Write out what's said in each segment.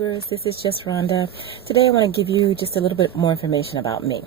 This is just Rhonda. Today I want to give you just a little bit more information about me.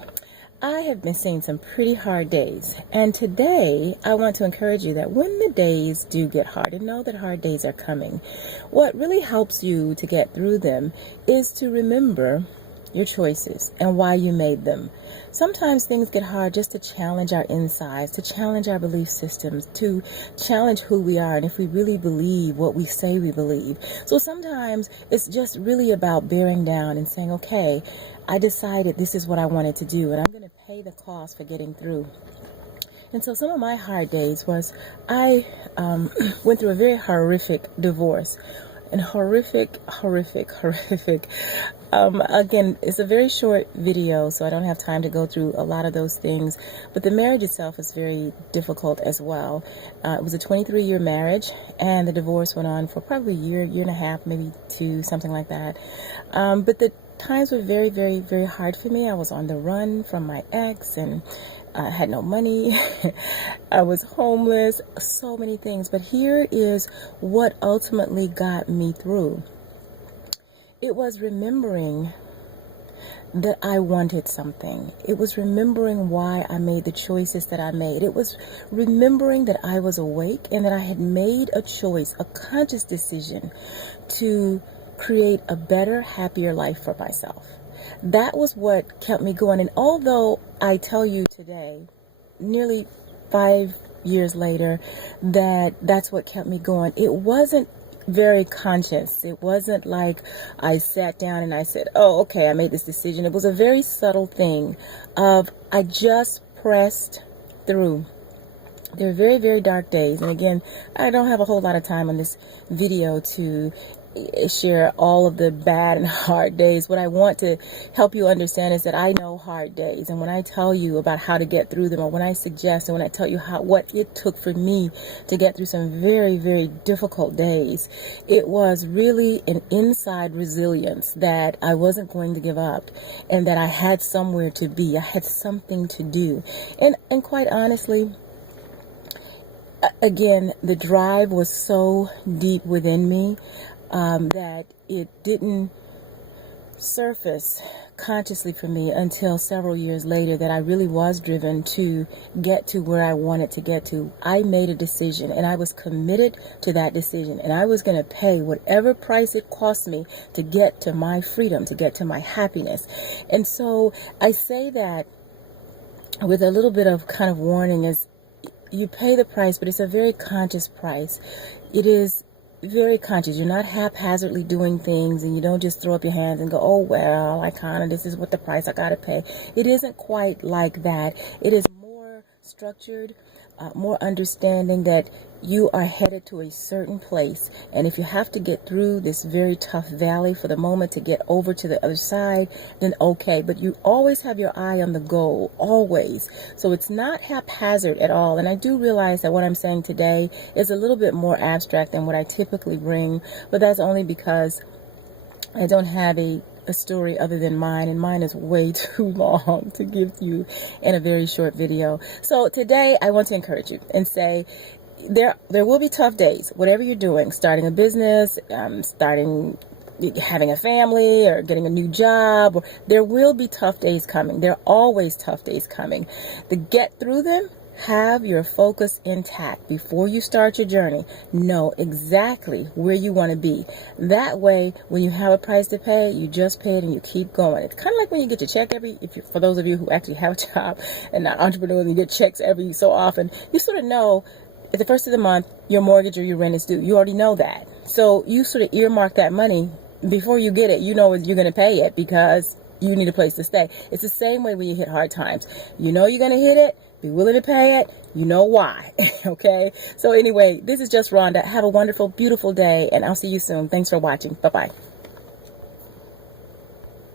I have been seeing some pretty hard days, and today I want to encourage you that when the days do get hard, and know that hard days are coming, what really helps you to get through them is to remember your choices and why you made them. Sometimes things get hard just to challenge our insides, to challenge our belief systems, to challenge who we are and if we really believe what we say we believe. So sometimes it's just really about bearing down and saying, okay, I decided this is what I wanted to do and I'm going to pay the cost for getting through. And so some of my hard days was I went through a very horrific divorce. And horrific. Again, it's a very short video, so I don't have time to go through a lot of those things. But the marriage itself is very difficult as well. It was a 23-year marriage, and the divorce went on for probably a year and a half, maybe two, something like that. But the times were very, very, very hard for me. I was on the run from my ex, and I had no money. I was homeless, so many things. But here is what ultimately got me through. It was remembering that I wanted something. It was remembering why I made the choices that I made. It was remembering that I was awake and that I had made a choice, a conscious decision to create a better, happier life for myself. That was what kept me going. And although I tell you today, nearly 5 years later, that that's what kept me going, it wasn't very conscious. It wasn't like I sat down and I said, oh, okay, I made this decision. It was a very subtle thing of I just pressed through. There were very, very dark days. And again, I don't have a whole lot of time on this video to share all of the bad and hard days. What I want to help you understand is that I know hard days, and when I tell you about how to get through them, or when I suggest and when I tell you what it took for me to get through some very, very difficult days, it was really an inside resilience that I wasn't going to give up and that I had somewhere to be. I had something to do. And quite honestly, again, the drive was so deep within me that it didn't surface consciously for me until several years later that I really was driven to get to where I wanted to get to. I made a decision and I was committed to that decision, and I was going to pay whatever price it cost me to get to my freedom, to get to my happiness. And so I say that with a little bit of kind of warning, is you pay the price, but it's a very conscious price. It is very conscious. You're not haphazardly doing things, and you don't just throw up your hands and go, oh, well, this is what the price I got to pay. It isn't quite like that. It is more structured, more understanding that you are headed to a certain place. And if you have to get through this very tough valley for the moment to get over to the other side, then okay. But you always have your eye on the goal, always. So it's not haphazard at all. And I do realize that what I'm saying today is a little bit more abstract than what I typically bring, but that's only because I don't have a story other than mine, and mine is way too long to give you in a very short video. So today I want to encourage you and say there will be tough days, whatever you're doing, starting a business, having a family, or getting a new job, or there will be tough days coming. There are always tough days coming. To get through them, have your focus intact before you start your journey. Know exactly where you want to be. That way, when you have a price to pay, you just pay it and you keep going. It's kind of like when you get your check for those of you who actually have a job and not entrepreneurs, and you get checks every so often, you sort of know at the first of the month, your mortgage or your rent is due. You already know that. So you sort of earmark that money before you get it. You know you're going to pay it because you need a place to stay. It's the same way when you hit hard times. You know you're going to hit it. Be willing to pay it. You know why. Okay? So anyway, this is just Rhonda. Have a wonderful, beautiful day, and I'll see you soon. Thanks for watching. Bye-bye.